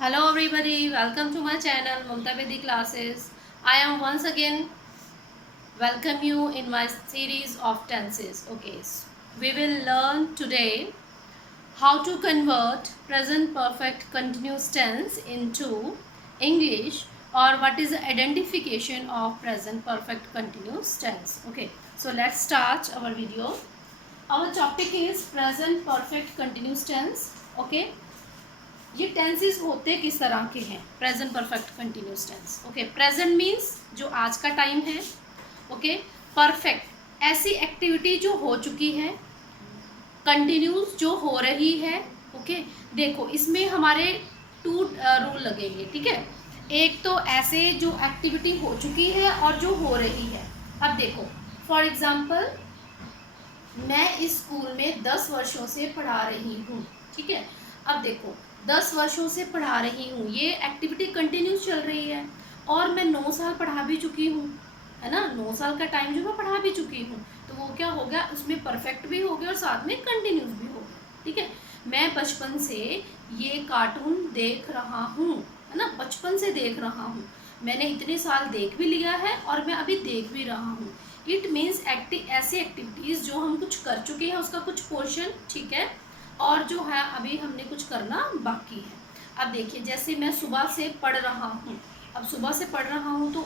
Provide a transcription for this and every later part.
Hello everybody, welcome to my channel Mamta Vedi Classes. I am once again welcome you in my series of tenses. Okay, so we will learn today how to convert present perfect continuous tense into English, or what is the identification of present perfect continuous tense. Okay, so let's start our video. Our topic is present perfect continuous tense. Okay, ये tenses होते किस तरह के हैं? Present perfect continuous tense. Okay, present means जो आज का time है. ओके, परफेक्ट ऐसी एक्टिविटी जो हो चुकी है, कंटिन्यूस जो हो रही है. ओके, देखो इसमें हमारे टू रूल लगेंगे. ठीक है, एक तो ऐसे जो एक्टिविटी हो चुकी है और जो हो रही है. अब देखो फॉर एग्जाम्पल, मैं इस स्कूल में 10 वर्षों से पढ़ा रही हूँ. ठीक है, अब देखो 10 वर्षों से पढ़ा रही हूँ, ये एक्टिविटी कंटिन्यूस चल रही है और मैं 9 साल पढ़ा भी चुकी हूँ, है ना. 9 साल का टाइम जो मैं पढ़ा भी चुकी हूँ, तो वो क्या हो गया, उसमें परफेक्ट भी हो गया और साथ में कंटिन्यूस भी हो गया. ठीक है, मैं बचपन से ये कार्टून देख रहा हूँ, है ना. बचपन से देख रहा हूँ, मैंने इतने साल देख भी लिया है और मैं अभी देख भी रहा हूँ. इट मीन्स ऐसी एक्टिविटीज़ जो हम कुछ कर चुके हैं उसका कुछ पोर्शन, ठीक है, और जो है अभी हमने कुछ करना बाकी है. अब देखिए जैसे मैं सुबह से पढ़ रहा हूँ, अब सुबह से पढ़ रहा हूँ तो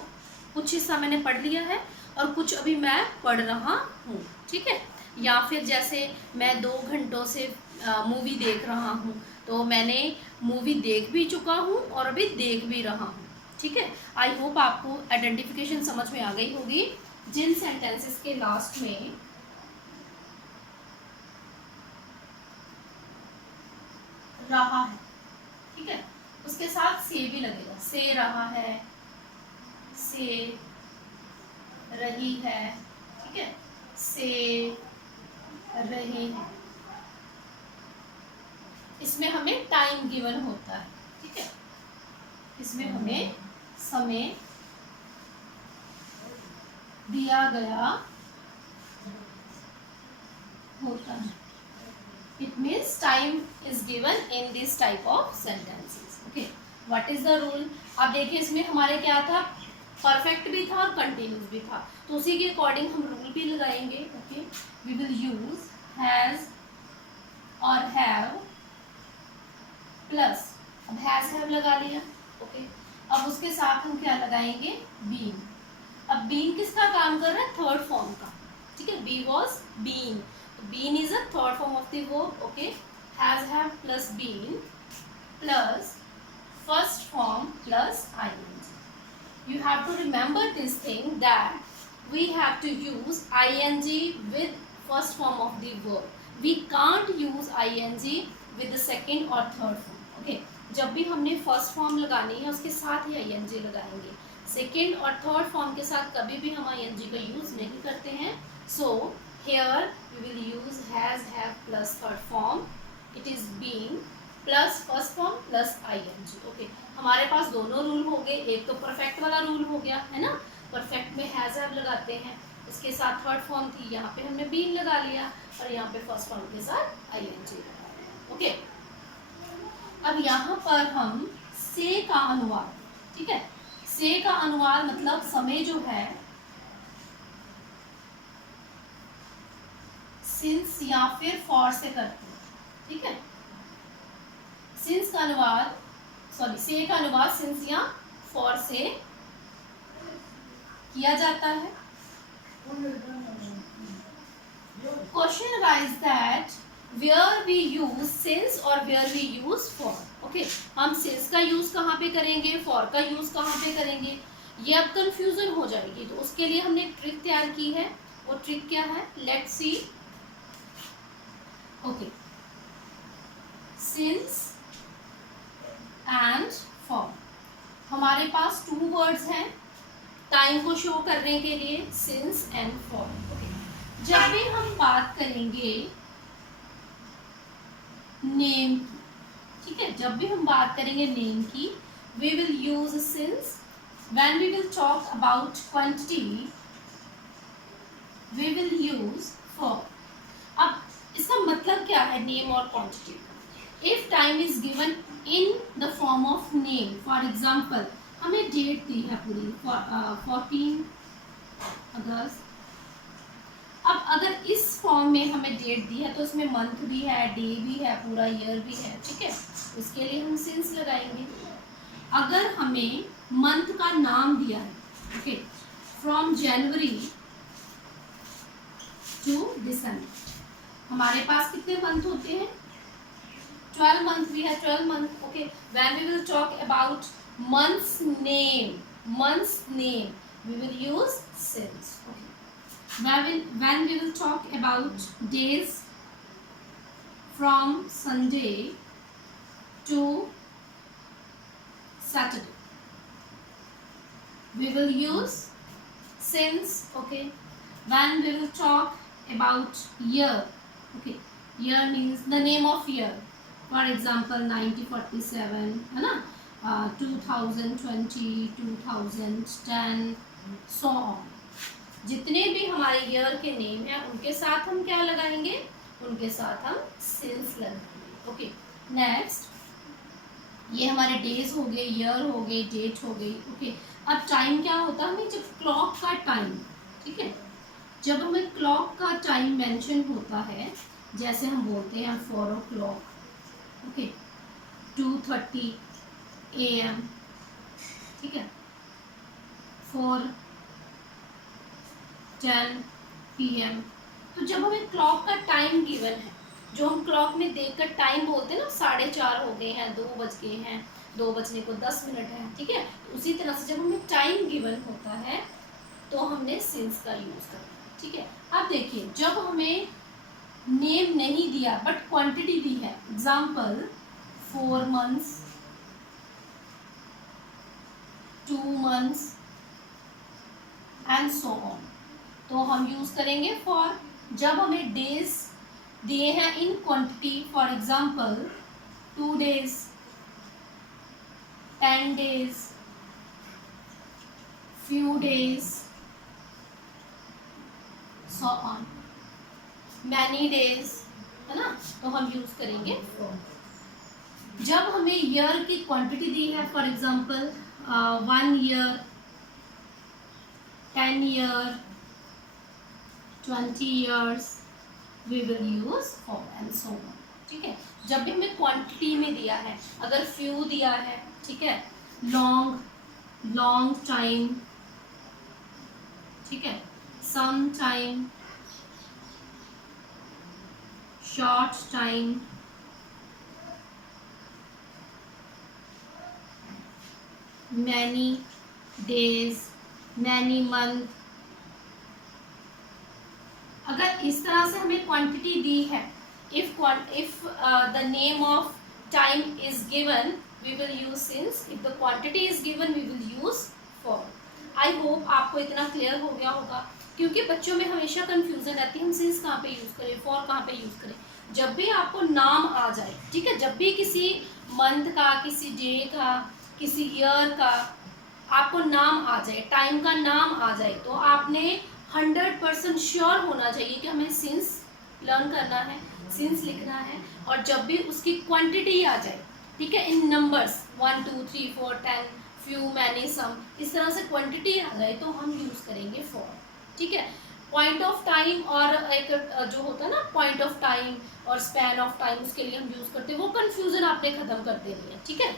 कुछ हिस्सा मैंने पढ़ लिया है और कुछ अभी मैं पढ़ रहा हूँ. ठीक है, या फिर जैसे मैं 2 घंटों से मूवी देख रहा हूँ, तो मैंने मूवी देख भी चुका हूँ और अभी देख भी रहा हूँ. ठीक है, आई होप आपको आइडेंटिफिकेशन समझ में आ गई होगी. जिन सेंटेंसेस के लास्ट में रहा है, ठीक है, उसके साथ से भी लगेगा. से रहा है, से रही है, ठीक है, से रहे हैं, इसमें हमें टाइम गिवन होता है. ठीक है, इसमें हमें समय दिया गया होता है. It means time is given in this type of sentences. Okay, what is the rule? अब देखिए इसमें हमारे क्या था, परफेक्ट भी था और कंटिन्यूस भी था, तो उसी के अकॉर्डिंग हम रूल भी लगाएंगे. Okay, we will use has और हैव प्लस. अब हैज हैव लगा लिया. ओके, अब उसके साथ हम क्या लगाएंगे, बीन. अब बीन किसका काम कर रहा है, थर्ड फॉर्म का. ठीक है, be was been, been is a third form of the verb. Okay, has have plus been plus first form plus ing. You have to remember this thing that we have to use ing with first form of the verb. We can't use ing with the second or third form. Okay, जब भी हमने first form लगानी है उसके साथ ही ing लगाएंगे. Second और third form के साथ कभी भी हम ing का यूज नहीं करते हैं. सो here we will use has have plus third form. It is been plus first form plus ing. Okay, हमारे पास दोनों रूल हो गए. एक तो परफेक्ट वाला रूल हो गया, है ना. परफेक्ट में हैज हैव लगाते हैं, इसके साथ थर्ड फॉर्म थी, यहाँ पे हमने बीन लगा लिया और यहाँ पे फर्स्ट फॉर्म के साथ ing लगा लिया. ओके, अब यहाँ पर हम से का अनुवाद, ठीक है, से का अनुवाद मतलब समय जो है सिंस या फिर फॉर से करते हैं. ठीक है, सिंस का अनुवाद, सॉरी से का अनुवाद सिंस या फॉर से किया जाता है. Question arise that where we use since और where we use for. Okay, हम सिंस का यूज कहाँ पे करेंगे, फॉर का यूज कहाँ पे करेंगे, ये अब कंफ्यूजन हो जाएगी. तो उसके लिए हमने एक ट्रिक तैयार की है. वो ट्रिक क्या है, let's see. Okay, since and for, हमारे पास टू वर्ड्स हैं टाइम को शो करने के लिए, सिंस एंड फॉर. ओके, जब भी हम बात करेंगे नेम, ठीक है, जब भी हम बात करेंगे नेम की, we will use since. When we will talk about quantity, we will use for. अब इसका मतलब क्या है नेम और क्वांटिटी का, if time is given in the form of name, for example हमें डेट दी है पूरी 14 अगस्त। अब अगर इस फॉर्म में हमें डेट दी है तो उसमें मंथ भी है, डे भी है, पूरा ईयर भी है, ठीक है, इसके लिए हम सिंस लगाएंगे। अगर हमें मंथ का नाम दिया है, ओके, फ्रॉम जनवरी टू दिसंबर, हमारे पास कितने मंथ होते हैं? 12 मंथ भी है, 12 month, okay. When we will talk about months name, we will use since, okay. When we will talk about days from Sunday to Saturday, we will use since, okay. When we will talk about year, okay, year means the name of year, for example 1947 है ना, 2020, 2010, so on। जितने भी हमारे year के name हैं उनके साथ हम क्या लगाएंगे? उनके साथ हम सिंस लगाएंगे, ओके। नेक्स्ट ये हमारे डेज हो गए, ईयर हो गए, डेट हो गई, ओके। अब टाइम क्या होता है? हमें जब क्लॉक का टाइम, ठीक है, जब हमें क्लॉक का टाइम मेंशन होता है, जैसे हम बोलते हैं 4 o'clock, ओके, 2:30 AM, ठीक है, 4:10 PM, तो जब हमें क्लॉक का टाइम गिवन है, जो हम क्लॉक में देखकर टाइम बोलते हैं ना, 4:30 हो गए हैं, 2 बज गए हैं, 2 बजने को 10 मिनट है, ठीक है, तो उसी तरह से जब हमें टाइम गिवन होता है तो हमने सिंस का यूज करना है, ठीक है। अब देखिए, जब हमें नेम नहीं दिया बट क्वांटिटी दी है, example 4 months, 2 months and so on, तो हम यूज करेंगे फॉर। जब हमें डेज दिए हैं in quantity, for example 2 days, 10 days, few days, so on, many days, है ना, तो हम यूज करेंगे फॉर। जब हमें ईयर की क्वांटिटी दी है, for example 1 year, 10 year, 20 years, we will use for and so on, ठीक है। जब भी हमें क्वांटिटी में दिया है, अगर few दिया है, ठीक है, long time, ठीक है, some time, short time, many days, many month, अगर इस तरह से हमें क्वांटिटी दी है, if the name of time is given, we will use since, if the quantity is given, we will use for। I hope आपको इतना clear हो गया होगा, क्योंकि बच्चों में हमेशा कंफ्यूजन रहती है, हम सिंस कहाँ पे यूज करें, फॉर कहाँ पे यूज करें। जब भी आपको नाम आ जाए, ठीक है, जब भी किसी मंथ का, किसी डे का, किसी ईयर का आपको नाम आ जाए, टाइम का नाम आ जाए, तो आपने 100% श्योर होना चाहिए कि हमें सिंस लर्न करना है, सिंस लिखना है। और जब भी उसकी क्वांटिटी आ जाए, ठीक है, इन नंबर्स 1 2 3 4 10 फ्यू मैनी सम, इस तरह से क्वांटिटी आ जाए तो हम यूज करेंगे फॉर, ठीक है। पॉइंट ऑफ टाइम और एक जो होता है ना पॉइंट ऑफ टाइम और स्पैन ऑफ टाइम, उसके लिए हम यूज करते हैं, वो कंफ्यूजन आपने खत्म कर देनी है, ठीक है।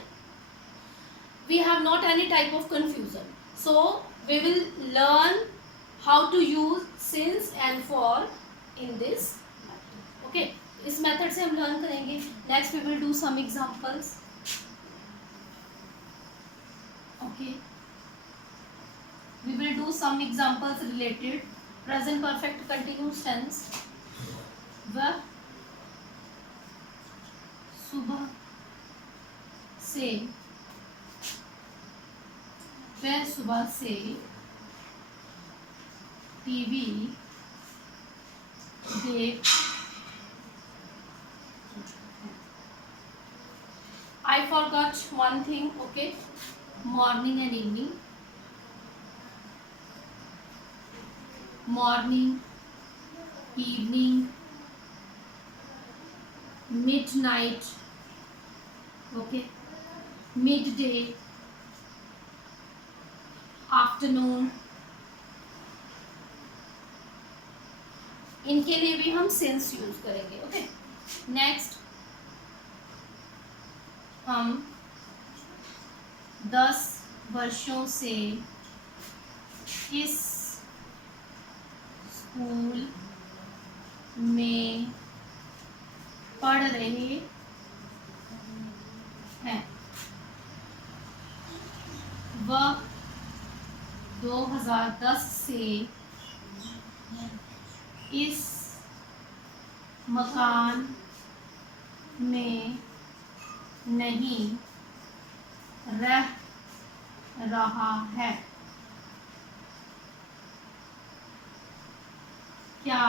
We have not any type of confusion, so we will learn how to use since and for in this method, okay। इस मेथड से हम लर्न करेंगे। Next we will do some examples, okay। We will do some examples related present perfect continuous tense। वह सुबह से, वह सुबह से टीवी देख, I forgot one thing, okay, morning and evening, morning, evening, midnight, okay, mid day, afternoon, इनके लिए भी हम सिंस यूज करेंगे। ओके, नेक्स्ट हम 10 वर्षों से इस स्कूल में पढ़ रहे हैं। वह 2010 से इस मकान में नहीं रह रहा है। क्या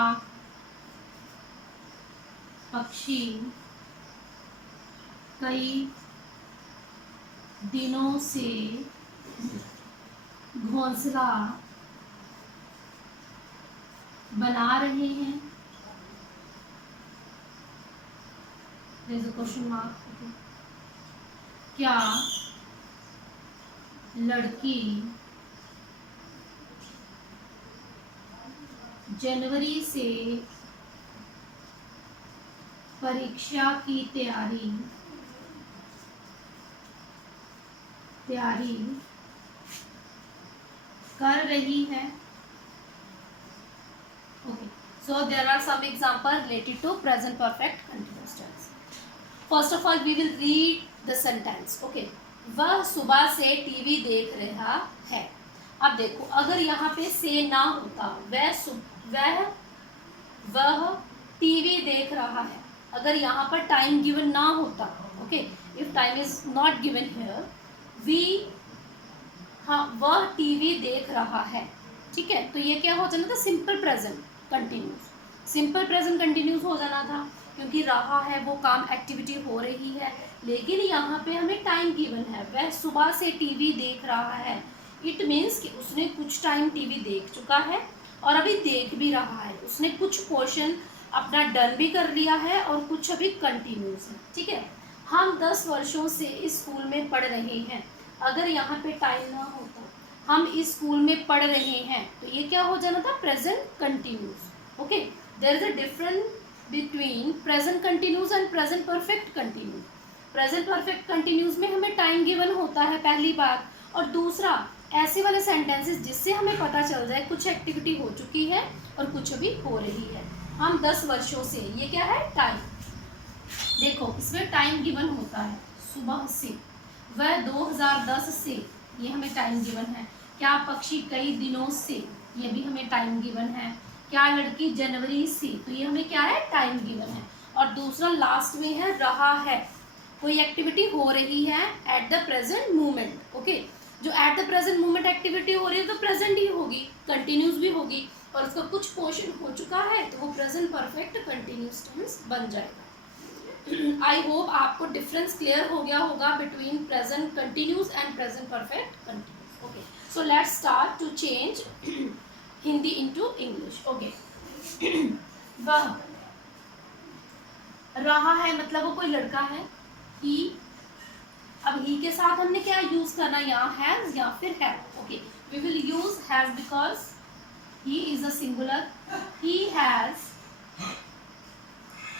पक्षी कई दिनों से घोंसला बना रहे हैं? There is a question mark. Okay. क्या लड़की जनवरी से परीक्षा की तैयारी कर रही है? Okay. So there are some examples related to present perfect continuous tense. First of all, we will read the sentence. Okay. वह सुबह से टीवी देख रहा है। अब देखो, अगर यहाँ पे से ना होता, वह टीवी देख रहा है, अगर यहाँ पर टाइम गिवन ना होता, okay, if time is not given here, वह टीवी देख रहा है, ठीक है, तो ये क्या हो जाना था? Simple present continuous. Simple present continuous हो जाना था, क्योंकि रहा है वो काम, एक्टिविटी हो रही है, लेकिन यहाँ पे हमें टाइम गिवन है। वह सुबह से टीवी देख रहा है, इट मीन्स कि उसने कुछ टाइम टीवी देख चुका है और अभी देख भी रहा है। उसने कुछ पोर्शन अपना डन भी कर लिया है और कुछ अभी कंटिन्यूस है, ठीक है। हम 10 वर्षों से इस स्कूल में पढ़ रहे हैं। अगर यहाँ पे टाइम ना होता, हम इस स्कूल में पढ़ रहे हैं, तो ये क्या हो जाना था? Present continuous. Okay, there is a difference between present continuous and present perfect continuous. Present perfect continuous में हमें टाइम गिवन होता है, पहली बात, और दूसरा ऐसे वाले सेंटेंसेस जिससे हमें पता चल जाए कुछ एक्टिविटी हो चुकी है और कुछ अभी हो रही है। हम 10 वर्षों से, ये क्या है? टाइम। देखो, इसमें टाइम गिवन होता है सुबह से, वह 2010 से, ये हमें टाइम गिवन है। क्या पक्षी कई दिनों से, ये भी हमें टाइम गिवन है। क्या लड़की जनवरी से, तो ये हमें क्या है? टाइम गिवन है। और दूसरा लास्ट में है रहा है, कोई एक्टिविटी हो रही है at the present moment. Okay, जो at the present moment activity हो रही है तो प्रेजेंट ही होगी, कंटिन्यूस भी होगी, और उसका कुछ पोर्शन हो चुका है तो वो प्रेजेंट परफेक्ट कंटिन्यूस टेंस बन जाएगा। आई होप आपको डिफरेंस क्लियर हो गया होगा between present continuous and present perfect continuous. Okay, so let's start to change Hindi into English. Okay, वह रहा है मतलब वो कोई लड़का है, ही। अब ही के साथ हमने क्या यूज करना, यहाँ हैज या फिर have. Okay, we will use has because he is a singular. He has,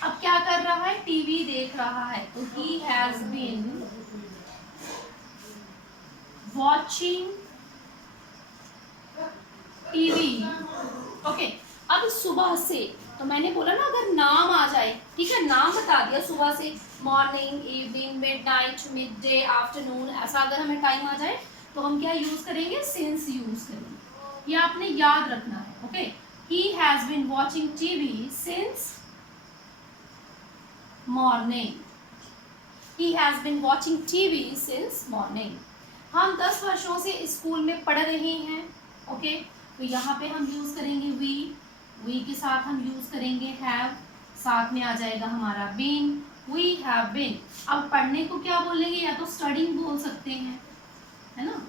अब क्या कर रहा है? टीवी देख रहा है, तो he has been watching TV. Okay, अब सुबह से, तो मैंने बोला ना अगर नाम आ जाए, ठीक है, नाम बता दिया सुबह से, morning, evening, midnight, mid day, afternoon, ऐसा अगर हमें टाइम आ जाए तो हम क्या यूज करेंगे? सिंस यूज करेंगे। ये आपने याद रखना है। Okay, he has been watching TV since morning. He has been watching TV since morning. हम 10 वर्षों से स्कूल में पढ़ रहे हैं। ओके, तो यहाँ पे हम यूज करेंगे वी के साथ हम यूज करेंगे हैव, साथ में आ जाएगा हमारा बीन, वी हैव बीन। अब पढ़ने को क्या बोलेंगे? या तो स्टडिंग बोल सकते हैं, है ना,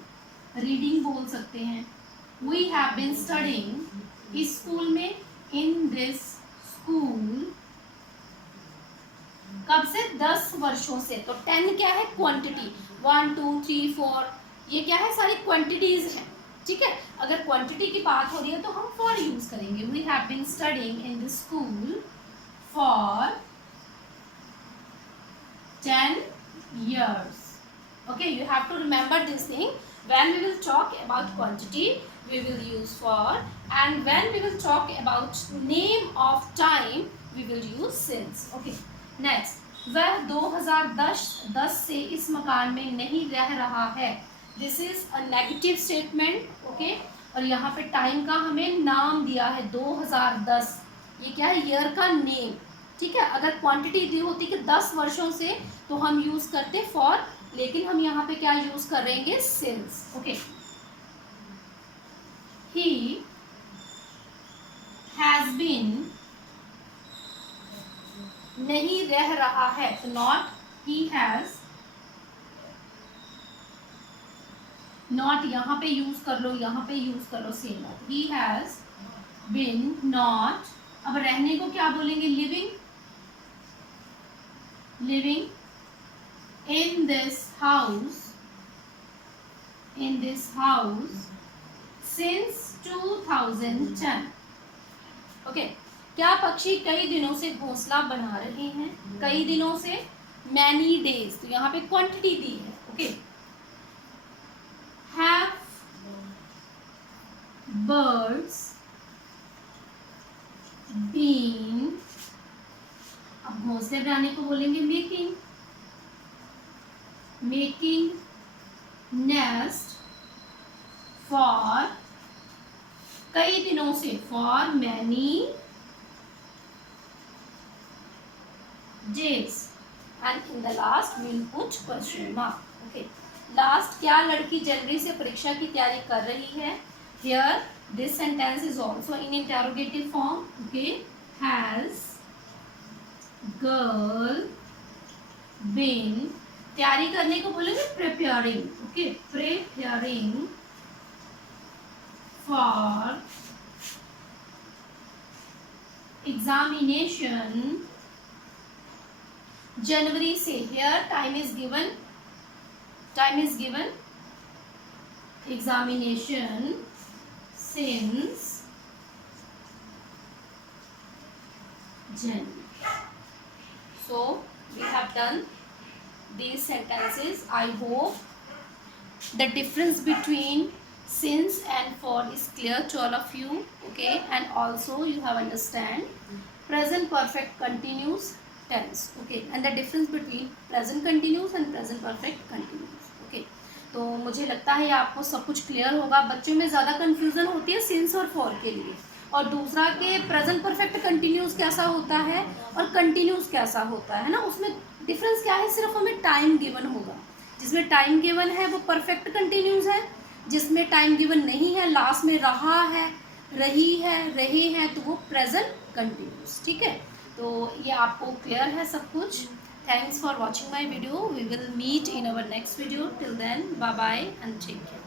रीडिंग बोल सकते हैं। वी हैव बीन स्टडिंग इस स्कूल में, इन दिस स्कूल, कब से? 10 वर्षों से। तो 10 क्या है? क्वांटिटी। 1 2 3 4 ये क्या है? सारी क्वांटिटीज हैं, ठीक है। अगर क्वांटिटी की बात हो रही है तो हम फॉर यूज करेंगे। We have been studying in the school for 10 years. Okay, you have to remember this thing. When we will talk about quantity, we will use for, and when we will talk about name of time, we will use since. Okay, next. वह 2010 से इस मकान में नहीं रह रहा है। This is a negative statement, okay. और यहाँ पे टाइम का हमें नाम दिया है 2010, ये क्या है? ईयर का नेम, ठीक है। अगर क्वांटिटी दी होती कि 10 वर्षों से तो हम यूज करते फॉर, लेकिन हम यहाँ पे क्या यूज करेंगे? Since, okay. He has been नहीं रह रहा है, तो नॉट ही हैज, नॉट यहाँ पे यूज कर लो, यहाँ पे यूज कर लो सेम बात। ही हैज बीन नॉट, अब रहने को क्या बोलेंगे? Living, living in this house since 2010. Okay, क्या पक्षी कई दिनों से घोंसला बना रहे हैं? कई दिनों से, many days, तो यहाँ पे क्वांटिटी दी है, ओके। have birds been, अब घोंसले बनाने को बोलेंगे making nest for, कई दिनों से, for many days, and in the last we will put question mark. Okay, last, क्या लड़की जनवरी से परीक्षा की तैयारी कर रही है? Here this sentence is also in interrogative form. Okay, has girl been, तैयारी करने को बोलेंगे preparing, okay. Preparing for examination जनवरी से। Here time is given, examination since January. So we have done these sentences. I hope the difference between since and for is clear to all of you, okay, and also you have understand present perfect continuous tense, okay, and the difference between present continuous and present perfect continuous, okay. तो मुझे लगता है आपको सब कुछ clear होगा। बच्चों में ज़्यादा कन्फ्यूज़न होती है सिंस और फॉर के लिए, और दूसरा के प्रेजेंट परफेक्ट कंटिन्यूस कैसा होता है और कंटिन्यूस कैसा होता है ना, उसमें डिफरेंस क्या है? सिर्फ हमें टाइम गिवन होगा। जिसमें टाइम गिवन है वो परफेक्ट कंटिन्यूस है, जिसमें टाइम गिवन नहीं है, लास्ट में रहा है, रही है, रहे हैं, तो वो प्रेजेंट कंटिन्यूस, ठीक है। तो ये आपको क्लियर है सब कुछ। Thanks for watching my video. We will meet in our next video. Till then bye bye and take care.